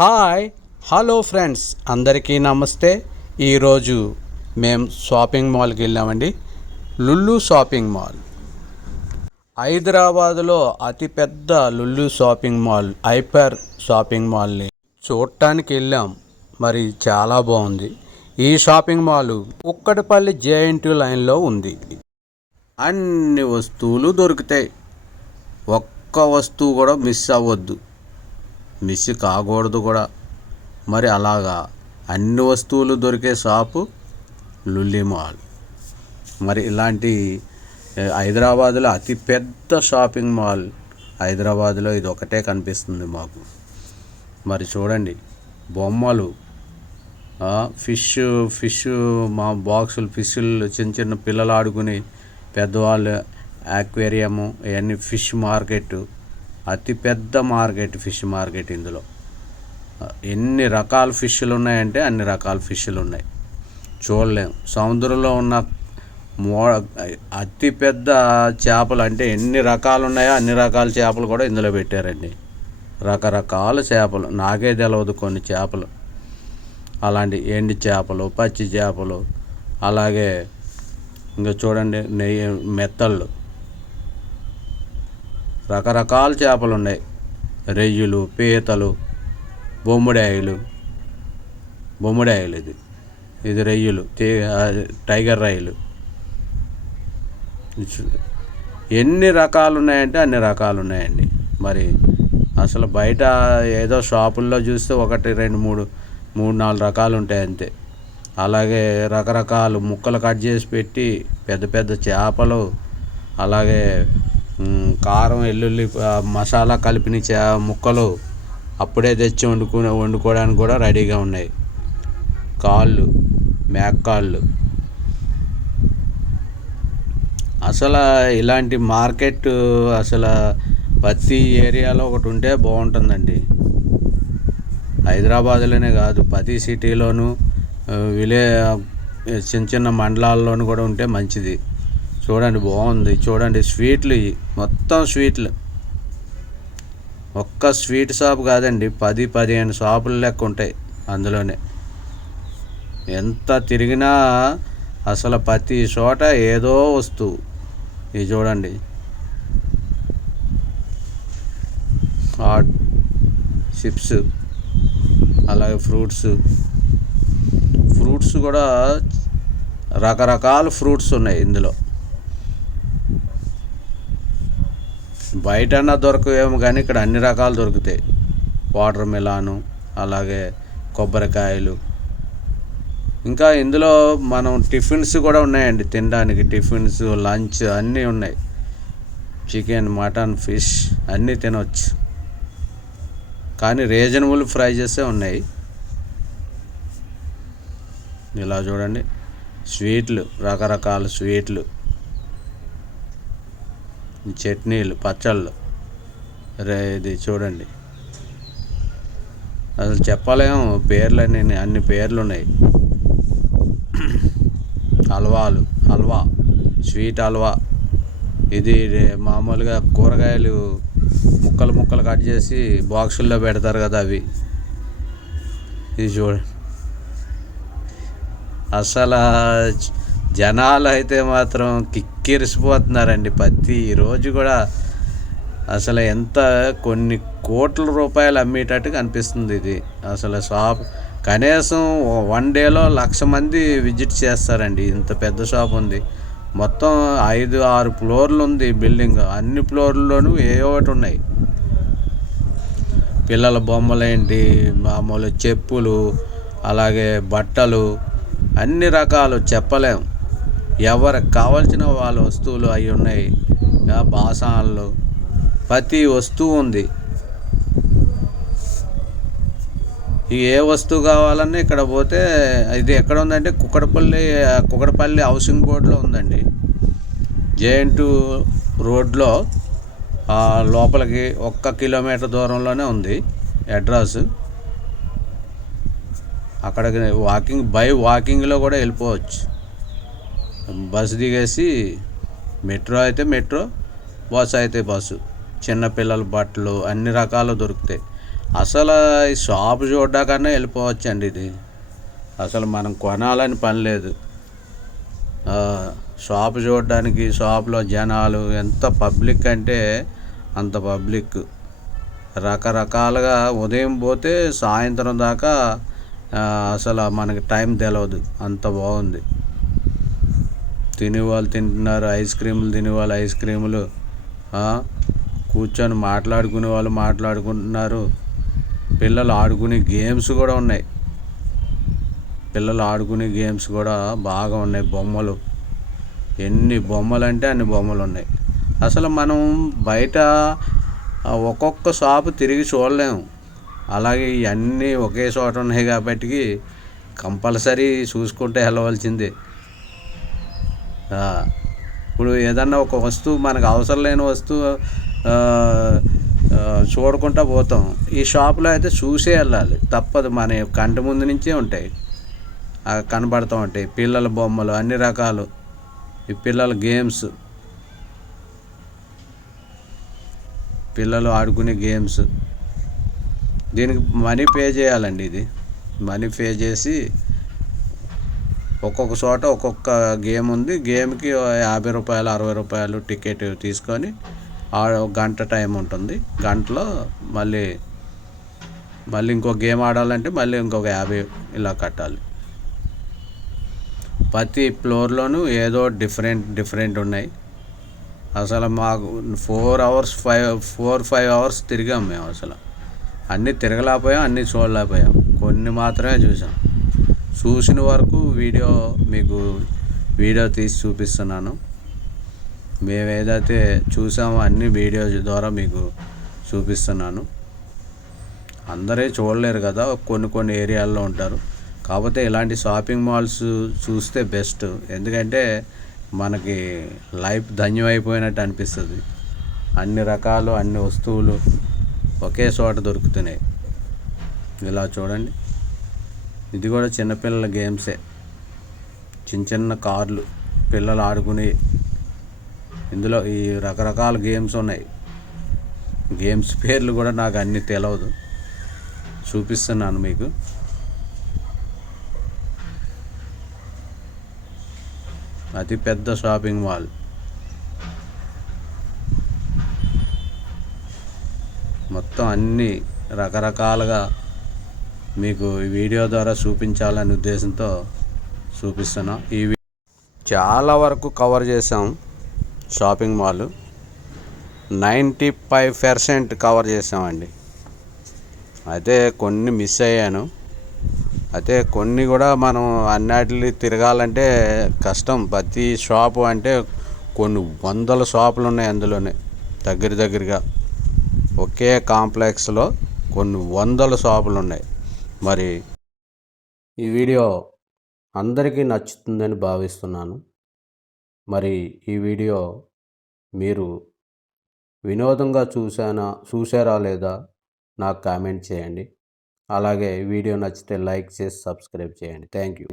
Hi hello friends. అందరికీ నమస్తే. ఈరోజు మేము షాపింగ్ మాల్కి వెళ్ళామండి. Lulu shopping mall. హైదరాబాద్లో అతిపెద్ద Lulu shopping mall hyper shopping మాల్ని చూడటానికి వెళ్ళాం. మరి చాలా బాగుంది. ఈ షాపింగ్ మాల్ కుక్కడపల్లి జేఎన్టీ లైన్లో ఉంది. అన్ని వస్తువులు దొరుకుతాయి. ఒక్క వస్తువు కూడా మిస్ అవ్వద్దు. మిస్ కాకూడదు కూడా. మరి అలాగా? అన్ని వస్తువులు దొరికే షాపు లుల్లి మాల్. మరి ఇలాంటి హైదరాబాద్లో అతి పెద్ద షాపింగ్ మాల్ హైదరాబాద్లో ఇది ఒకటే కనిపిస్తుంది మాకు. మరి చూడండి బొమ్మలు ఫిష్ ఫిష్ మా బాక్సులు ఫిష్లు చిన్న చిన్న పిల్లలు ఆడుకుని పెద్దవాళ్ళు యాక్వేరియము ఇవన్నీ ఫిష్ మార్కెట్ అతిపెద్ద మార్కెట్ ఫిష్ మార్కెట్ ఇందులో. ఎన్ని రకాల ఫిష్లు ఉన్నాయంటే అన్ని రకాల ఫిష్లు ఉన్నాయి చూడలేం. సముద్రంలో ఉన్న మో అతి పెద్ద చేపలు అంటే ఎన్ని రకాలు ఉన్నాయో అన్ని రకాల చేపలు కూడా ఇందులో పెట్టారండి. రకరకాల చేపలు. నాకే తెలియదు కొన్ని చేపలు. అలాంటి ఎండి చేపలు పచ్చి చేపలు అలాగే ఇంకా చూడండి నెయ్యి మెత్తళ్ళు. రకరకాల చేపలు ఉన్నాయి రెయ్యులు పీతలు బొమ్మిడాయలు. బొమ్మిడాయలు ఇది ఇది రెయ్యులు టైగర్ రైలు. ఎన్ని రకాలు ఉన్నాయంటే అన్ని రకాలు ఉన్నాయండి మరి అసలు బయట ఏదో షాపుల్లో చూస్తే ఒకటి రెండు మూడు మూడు నాలుగు రకాలు ఉంటాయి అంతే. అలాగే రకరకాలు ముక్కలు కట్ చేసి పెట్టి పెద్ద పెద్ద చేపలు అలాగే కారం వెల్లుల్లి మసాలా కలిపిన చే ముక్కలు అప్పుడే తెచ్చి వండుకునే వండుకోవడానికి కూడా రెడీగా ఉన్నాయి. కాళ్ళు మేకాళ్ళు అసలు ఇలాంటి మార్కెట్ అసలు ప్రతి ఏరియాలో ఒకటి ఉంటే బాగుంటుందండి. హైదరాబాద్లోనే కాదు ప్రతి సిటీలోనూ విలే చిన్న చిన్న మండలాల్లోనూ కూడా ఉంటే మంచిది. చూడండి బాగుంది. చూడండి స్వీట్లు ఇవి. మొత్తం స్వీట్లు. ఒక్క స్వీట్ షాప్ కాదండి పది పదిహేను షాపులు లెక్క ఉంటాయి అందులోనే. ఎంత తిరిగినా అసలు ప్రతి చోట ఏదో వస్తువు. ఇది చూడండి. హాట్ చిప్స్ అలాగే ఫ్రూట్స్. ఫ్రూట్స్ కూడా రకరకాల ఫ్రూట్స్ ఉన్నాయి ఇందులో. బయటన్నా దొరకవేమో కానీ ఇక్కడ అన్ని రకాలు దొరుకుతాయి. వాటర్ మిలాను అలాగే కొబ్బరికాయలు. ఇంకా ఇందులో మనం టిఫిన్స్ కూడా ఉన్నాయండి తినడానికి. టిఫిన్స్ లంచ్ అన్నీ ఉన్నాయి. చికెన్ మటన్ ఫిష్ అన్నీ తినవచ్చు కానీ రీజనబుల్ ప్రైజెసే ఉన్నాయి. ఇలా చూడండి. స్వీట్లు రకరకాల స్వీట్లు. చట్నీలు పచ్చళ్ళు. రే ఇది చూడండి. అసలు చెప్పలేము పేర్లన్నీ అన్ని పేర్లు ఉన్నాయి హల్వాలు హల్వా స్వీట్ హల్వా. ఇది మామూలుగా కూరగాయలు ముక్కలు ముక్కలు కట్ చేసి బాక్సుల్లో పెడతారు కదా అవి. ఇది చూడండి. అసలు జనాలు అయితే మాత్రం కిక్కిరిసిపోతున్నారండి. ప్రతిరోజు కూడా అసలు ఎంత కొన్ని కోట్ల రూపాయలు అమ్మేటట్టు కనిపిస్తుంది ఇది. అసలు షాప్ కనీసం వన్ డేలో లక్ష మంది విజిట్ చేస్తారండి. ఇంత పెద్ద షాప్ ఉంది. మొత్తం ఐదు ఆరు ఫ్లోర్లు ఉంది బిల్డింగ్. అన్ని ఫ్లోర్లలోనూ ఏ ఒకటి ఉన్నాయి. పిల్లల బొమ్మలేంటి మామూలు చెప్పులు అలాగే బట్టలు అన్ని రకాలు చెప్పలేం. ఎవరికి కావాల్సిన వాళ్ళ వస్తువులు అవి ఉన్నాయి. ఆ ప్రతి వస్తువు ఉంది. ఏ వస్తువు కావాలన్నా ఇక్కడ పోతే ఇది ఎక్కడ ఉందంటే కుక్కడపల్లి కుక్కడపల్లి హౌసింగ్ బోర్డులో ఉందండి. జేఎన్ రోడ్లో లోపలికి ఒక్క కిలోమీటర్ దూరంలోనే ఉంది అడ్రస్. అక్కడికి వాకింగ్ బై వాకింగ్లో కూడా వెళ్ళిపోవచ్చు. బస్సు దిగేసి మెట్రో అయితే మెట్రో బస్సు అయితే బస్సు. చిన్నపిల్లల బట్టలు అన్ని రకాలు దొరుకుతాయి. అసలు ఈ షాప్ చూడ్డాకన్నా వెళ్ళిపోవచ్చండి ఇది. అసలు మనం కొనాలని పని లేదు. షాప్ చూడడానికి షాప్లో జనాలు ఎంత పబ్లిక్ అంటే అంత పబ్లిక్. రకరకాలుగా ఉదయం పోతే సాయంత్రం దాకా అసలు మనకి టైం తెలియదు అంత బాగుంది. తినేవాళ్ళు తింటున్నారు ఐస్ క్రీములు తినేవాళ్ళు ఐస్ క్రీములు. కూర్చొని మాట్లాడుకునే వాళ్ళు మాట్లాడుకుంటున్నారు. పిల్లలు ఆడుకునే గేమ్స్ కూడా ఉన్నాయి. పిల్లలు ఆడుకునే గేమ్స్ కూడా బాగా ఉన్నాయి బొమ్మలు. ఎన్ని బొమ్మలు అంటే అన్ని బొమ్మలు ఉన్నాయి. అసలు మనం బయట ఒక్కొక్క షాపు తిరిగి చూడలేము. అలాగే ఇవన్నీ ఒకే చోట ఉన్నాయి కాబట్టి కంపల్సరీ చూసుకుంటే వెళ్ళవలసిందే. ఇప్పుడు ఏదన్నా ఒక వస్తువు మనకు అవసరం లేని వస్తువు చూడకుండా పోతాం. ఈ షాప్లో అయితే చూసే వెళ్ళాలి. తప్పదు. మన కంటి ముందు నుంచే ఉంటాయి. కనబడుతూ ఉంటాయి. పిల్లల బొమ్మలు అన్ని రకాలు. ఈ పిల్లల గేమ్స్. పిల్లలు ఆడుకునే గేమ్స్. దీనికి మనీ పే చేయాలండి ఇది. మనీ పే చేసి ఒక్కొక్క చోట ఒక్కొక్క గేమ్ ఉంది. గేమ్కి యాభై రూపాయలు అరవై రూపాయలు టికెట్ తీసుకొని ఆ ఒక గంట టైం ఉంటుంది. గంటలో మళ్ళీ మళ్ళీ ఇంకో గేమ్ ఆడాలంటే మళ్ళీ ఇంకొక యాభై ఇలా కట్టాలి. ప్రతి ఫ్లోర్లోనూ ఏదో డిఫరెంట్ డిఫరెంట్ ఉన్నాయి. అసలు మాకు four hours five four five hours తిరిగాం మేము అసలు. అన్నీ తిరగలేకపోయాం అన్నీ చూడలేకపోయాం. కొన్ని మాత్రమే చూసాం. చూసిన వరకు వీడియో మీకు వీడియో తీసి చూపిస్తున్నాను. మేము ఏదైతే చూసామో అన్ని వీడియో ద్వారా మీకు చూపిస్తున్నాను. అందరే చూడలేరు కదా కొన్ని కొన్ని ఏరియాల్లో ఉంటారు. కాకపోతే ఇలాంటి షాపింగ్ మాల్స్ చూస్తే బెస్ట్. ఎందుకంటే మనకి లైఫ్ ధన్యమైపోయినట్టు అనిపిస్తుంది. అన్ని రకాలు అన్ని వస్తువులు ఒకే చోట దొరుకుతున్నాయి. ఇలా చూడండి. ఇది కూడా చిన్నపిల్లల గేమ్సే. చిన్న చిన్న కార్లు పిల్లలు ఆడుకుని ఇందులో ఈ రకరకాల గేమ్స్ ఉన్నాయి. గేమ్స్ పేర్లు కూడా నాకు అన్నీ తెలియదు చూపిస్తున్నాను మీకు. అతి పెద్ద షాపింగ్ మాల్. మొత్తం అన్ని రకరకాలుగా మీకు ఈ వీడియో ద్వారా చూపించాలనే ఉద్దేశంతో చూపిస్తున్నా. ఈ చాలా వరకు కవర్ చేసాం shopping mall ninety five percent cover చేసామండి అయితే కొన్ని మిస్ అయ్యాను. అయితే కొన్ని కూడా మనం అన్నిటిని తిరగాలంటే కష్టం. ప్రతి షాపు అంటే కొన్ని వందల షాపులు ఉన్నాయి అందులోనే దగ్గర దగ్గరగా. ఒకే కాంప్లెక్స్లో కొన్ని వందల షాపులు ఉన్నాయి. మరి ఈ వీడియో అందరికీ నచ్చుతుందని భావిస్తున్నాను. మరి ఈ వీడియో మీరు వినోదంగా చూసానా చూసారా లేదా నాకు కామెంట్ చేయండి. అలాగే వీడియో నచ్చితే లైక్ చేసి సబ్స్క్రైబ్ చేయండి. Thank you.